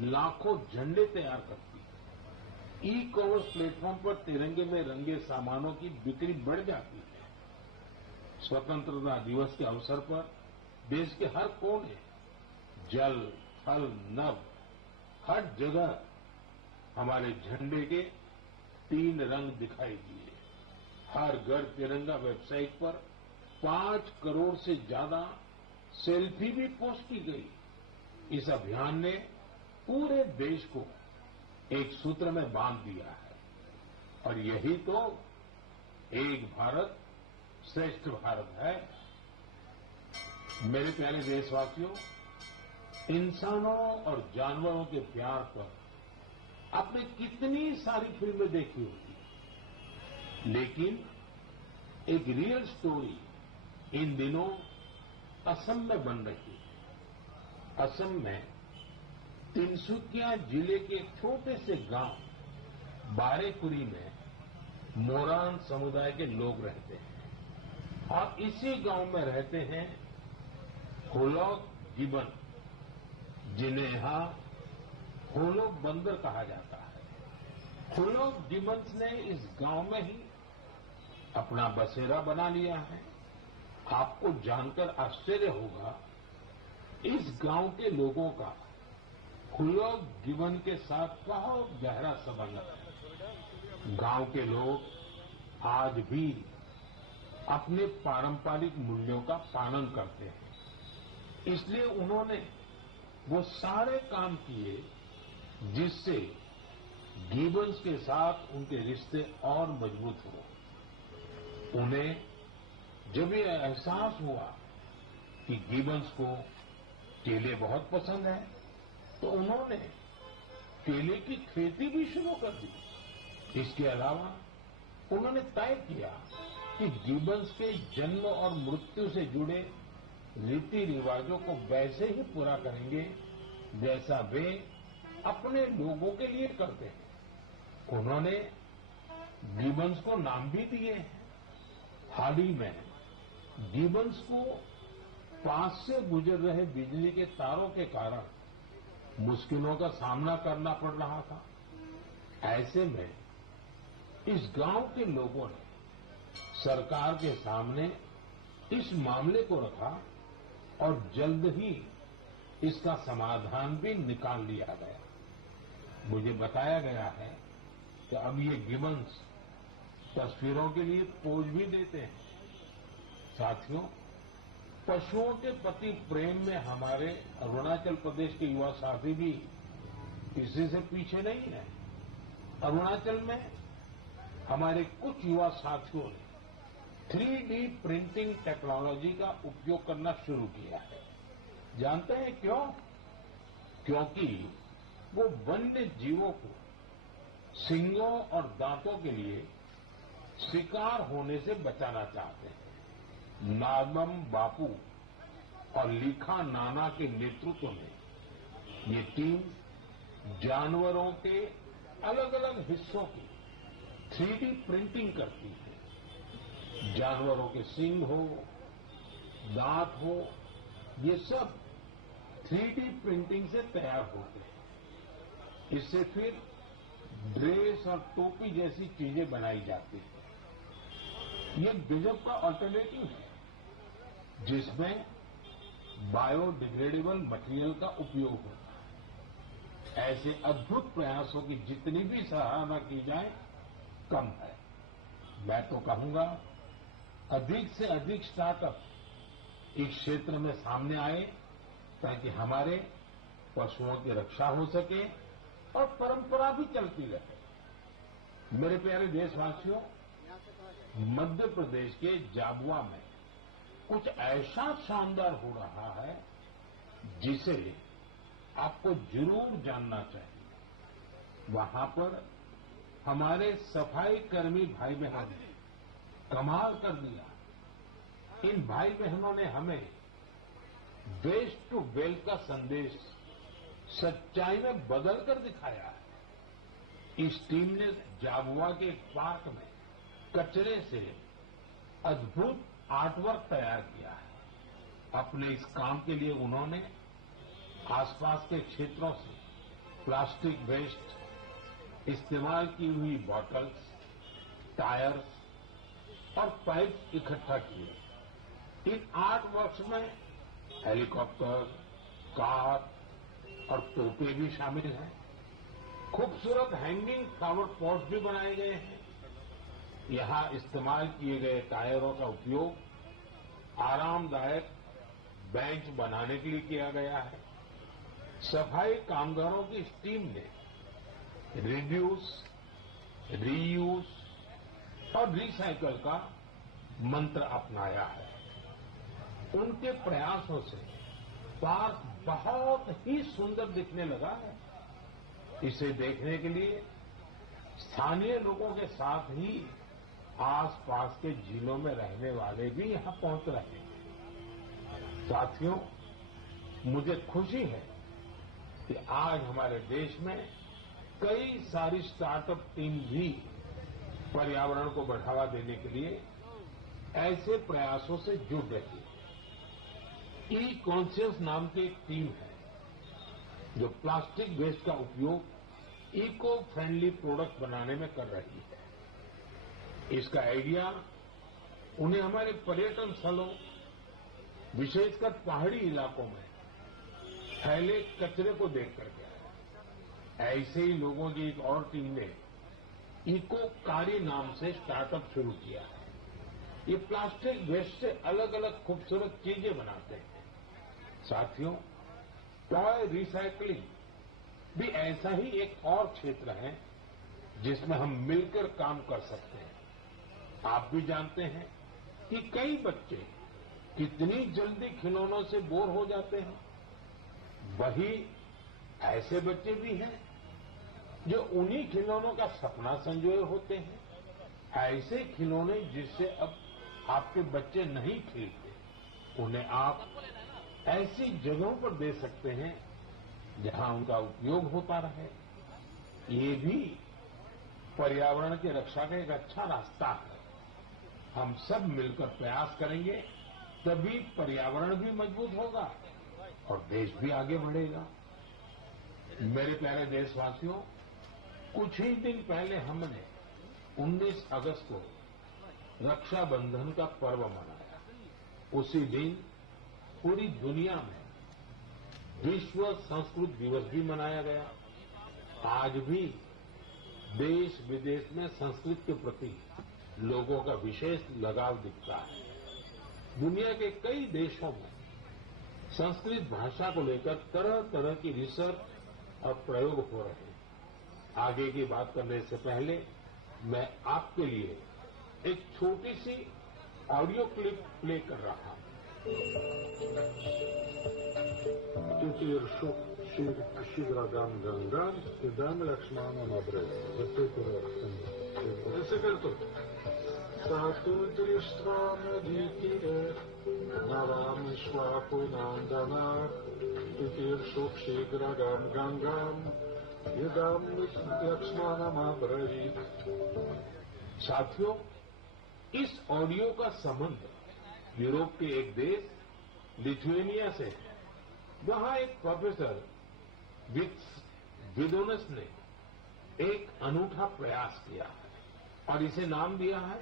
लाखों झंडे तैयार करती है। ई कॉमर्स प्लेटफॉर्म पर तिरंगे में रंगे सामानों की बिक्री बढ़ जाती है। स्वतंत्रता दिवस के अवसर पर देश के हर कोने, जल, थल, नभ, हर जगह हमारे झंडे के 3 रंग दिखाई दिए। हर घर तिरंगा वेबसाइट पर 5 करोड़ से ज्यादा सेल्फी भी पोस्ट की गई। इस अभियान ने पूरे देश को एक सूत्र में बांध दिया है और यही तो एक भारत श्रेष्ठ भारत है। मेरे प्यारे देशवासियों, इंसानों और जानवरों के प्यार पर आपने कितनी सारी फिल्में देखी होगी, लेकिन एक रियल स्टोरी इन दिनों असम में बन रही है। असम में तिनसुकिया जिले के एक छोटे से गांव बारेकुरी में मोरान समुदाय के लोग रहते हैं और इसी गांव में रहते हैं होलोक गिबन, जिन्हें यहां होलोक बंदर कहा जाता है। होलोक गिबन्स ने इस गांव में ही अपना बसेरा बना लिया है। आपको जानकर आश्चर्य होगा, इस गांव के लोगों का होलोक गिबन के साथ बहुत गहरा संबंध है। गांव के लोग आज भी अपने पारंपरिक मूल्यों का पालन करते हैं, इसलिए उन्होंने वो सारे काम किए जिससे गिबन्स के साथ उनके रिश्ते और मजबूत हो। उन्हें जब ये एहसास हुआ कि गिबन्स को केले बहुत पसंद है, तो उन्होंने केले की खेती भी शुरू कर दी। इसके अलावा उन्होंने तय किया कि गिबन्स के जन्म और मृत्यु से जुड़े रीति रिवाजों को वैसे ही पूरा करेंगे जैसा वे अपने लोगों के लिए करते हैं। उन्होंने गिबन्स को नाम भी दिए हैं। हाल ही में गिबन्स को पास से गुजर रहे बिजली के तारों के कारण मुश्किलों का सामना करना पड़ रहा था। ऐसे में इस गांव के लोगों ने सरकार के सामने इस मामले को रखा और जल्द ही इसका समाधान भी निकाल लिया गया। मुझे बताया गया है कि अब ये गिबन्स तस्वीरों के लिए पोज भी देते हैं। साथियों, पशुओं के प्रति प्रेम में हमारे अरुणाचल प्रदेश के युवा साथी भी किसी से पीछे नहीं है। अरुणाचल में हमारे कुछ युवा साथियों ने 3D प्रिंटिंग टेक्नोलॉजी का उपयोग करना शुरू किया है। जानते हैं क्यों? क्योंकि वो वन्य जीवों को सींगों और दांतों के लिए शिकार होने से बचाना चाहते हैं। नागम बापू और लीखा नाना के नेतृत्व में ये टीम जानवरों के अलग अलग हिस्सों की 3D प्रिंटिंग करती है। जानवरों के सींग हो, दांत हो, ये सब 3D प्रिंटिंग से तैयार होते हैं। इससे फिर ड्रेस और टोपी जैसी चीजें बनाई जाती हैं। ये गजब का अल्टरनेटिव है जिसमें बायोडिग्रेडेबल मटेरियल का उपयोग होता है। ऐसे अद्भुत प्रयासों की जितनी भी सराहना की जाए कम है। मैं तो कहूंगा अधिक से अधिक स्टार्टअप इस क्षेत्र में सामने आए ताकि हमारे पशुओं की रक्षा हो सके और परंपरा भी चलती रहे। मेरे प्यारे देशवासियों, मध्य प्रदेश के जाबुआ में कुछ ऐसा शानदार हो रहा है जिसे आपको जरूर जानना चाहिए। वहां पर हमारे सफाई कर्मी भाई बहनों ने कमाल कर दिया। इन भाई बहनों ने हमें वेस्ट टू वेल्थ का संदेश सच्चाई में बदल कर दिखाया है। इस टीम ने जाबुआ के एक पार्क में कचरे से अद्भुत आर्टवर्क तैयार किया है। अपने इस काम के लिए उन्होंने आसपास के क्षेत्रों से प्लास्टिक वेस्ट, इस्तेमाल की हुई बॉटल्स, टायर्स और पाइप इकट्ठा किए। इन आर्ट वर्क्स में हेलीकॉप्टर, कार और तोपे भी शामिल हैं। खूबसूरत हैंगिंग फ्लावर पॉट्स भी बनाए गए हैं। यहां इस्तेमाल किए गए टायरों का उपयोग आरामदायक बेंच बनाने के लिए किया गया है। सफाई कामगारों की इस टीम ने रिड्यूस, रीयूज और रिसाइकल का मंत्र अपनाया है। उनके प्रयासों से पार्क बहुत ही सुंदर दिखने लगा है। इसे देखने के लिए स्थानीय लोगों के साथ ही आसपास के जिलों में रहने वाले भी यहां पहुंच रहे हैं। साथियों, मुझे खुशी है कि आज हमारे देश में कई सारी स्टार्टअप टीम भी पर्यावरण को बढ़ावा देने के लिए ऐसे प्रयासों से जुड़ रही है। ई कॉन्शियस नाम की एक टीम है जो प्लास्टिक वेस्ट का उपयोग इको फ्रेंडली प्रोडक्ट बनाने में कर रही है। इसका आइडिया उन्हें हमारे पर्यटन स्थलों, विशेषकर पहाड़ी इलाकों में फैले कचरे को देख करके आया। ऐसे ही लोगों की एक और टीम ने इको कारी नाम से स्टार्टअप शुरू किया है। ये प्लास्टिक वेस्ट से अलग अलग खूबसूरत चीजें बनाते हैं। साथियों, टॉय रिसाइकलिंग भी ऐसा ही एक और क्षेत्र है जिसमें हम मिलकर काम कर सकते हैं। आप भी जानते हैं कि कई बच्चे कितनी जल्दी खिलौनों से बोर हो जाते हैं। वही ऐसे बच्चे भी हैं जो उन्हीं खिलौनों का सपना संजोए होते हैं। ऐसे खिलौने जिससे अब आपके बच्चे नहीं खेलते, उन्हें आप ऐसी जगहों पर दे सकते हैं जहां उनका उपयोग होता रहे। ये भी पर्यावरण की रक्षा का एक अच्छा रास्ता है। हम सब मिलकर प्रयास करेंगे तभी पर्यावरण भी मजबूत होगा और देश भी आगे बढ़ेगा। मेरे प्यारे देशवासियों, कुछ ही दिन पहले हमने 19 अगस्त को रक्षाबंधन का पर्व मनाया। उसी दिन पूरी दुनिया में विश्व संस्कृत दिवस भी मनाया गया। आज भी देश विदेश में संस्कृत के प्रति लोगों का विशेष लगाव दिखता है। दुनिया के कई देशों में संस्कृत भाषा को लेकर तरह तरह की रिसर्च और प्रयोग हो रहे हैं। आगे की बात करने से पहले मैं आपके लिए एक छोटी सी ऑडियो क्लिप प्ले कर रहा हूं। शीघ्रगाम गंगा इदम लक्ष्मण ऐसे कर तो सातु दृष्ट्वा नदीतीरे नवाम स्वापुनांदना तीर्षुक शीघ्रगाम गंगाम इदम लक्ष्मणमब्रवीत्। साथियों, इस ऑडियो का संबंध यूरोप के एक देश लिथुएनिया से है। वहां एक प्रोफेसर विदोनस ने एक अनूठा प्रयास किया है और इसे नाम दिया है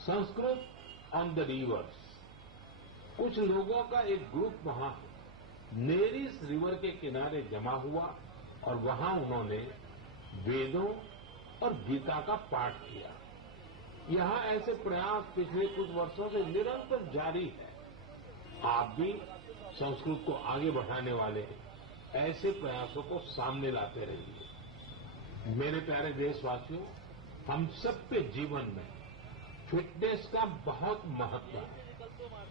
संस्कृत ऑन द रिवर्स। कुछ लोगों का एक ग्रुप वहां नेरिस रिवर के किनारे जमा हुआ और वहां उन्होंने वेदों और गीता का पाठ किया। यहां ऐसे प्रयास पिछले कुछ वर्षों से निरंतर जारी है। आप भी संस्कृत को आगे बढ़ाने वाले ऐसे प्रयासों को सामने लाते रहिए। मेरे प्यारे देशवासियों, हम सबके जीवन में फिटनेस का बहुत महत्व है।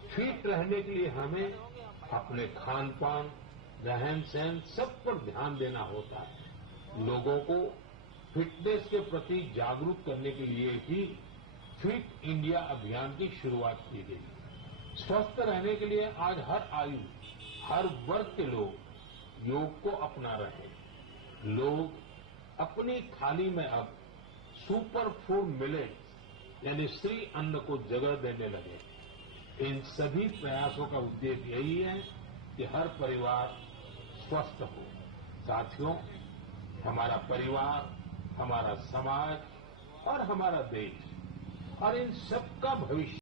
फिट रहने के लिए हमें अपने खान पान, रहन सहन सब पर ध्यान देना होता है। लोगों को फिटनेस के प्रति जागरूक करने के लिए ही फिट इंडिया अभियान की शुरुआत की गई। स्वस्थ रहने के लिए आज हर आयु, हर वर्ग के लोग योग को अपना रहे हैं। लोग अपनी थाली में अब सुपर फूड मिलेट्स यानी श्री अन्न को जगह देने लगे। इन सभी प्रयासों का उद्देश्य यही है कि हर परिवार स्वस्थ हो। साथियों, हमारा परिवार, हमारा समाज और हमारा देश और इन सबका भविष्य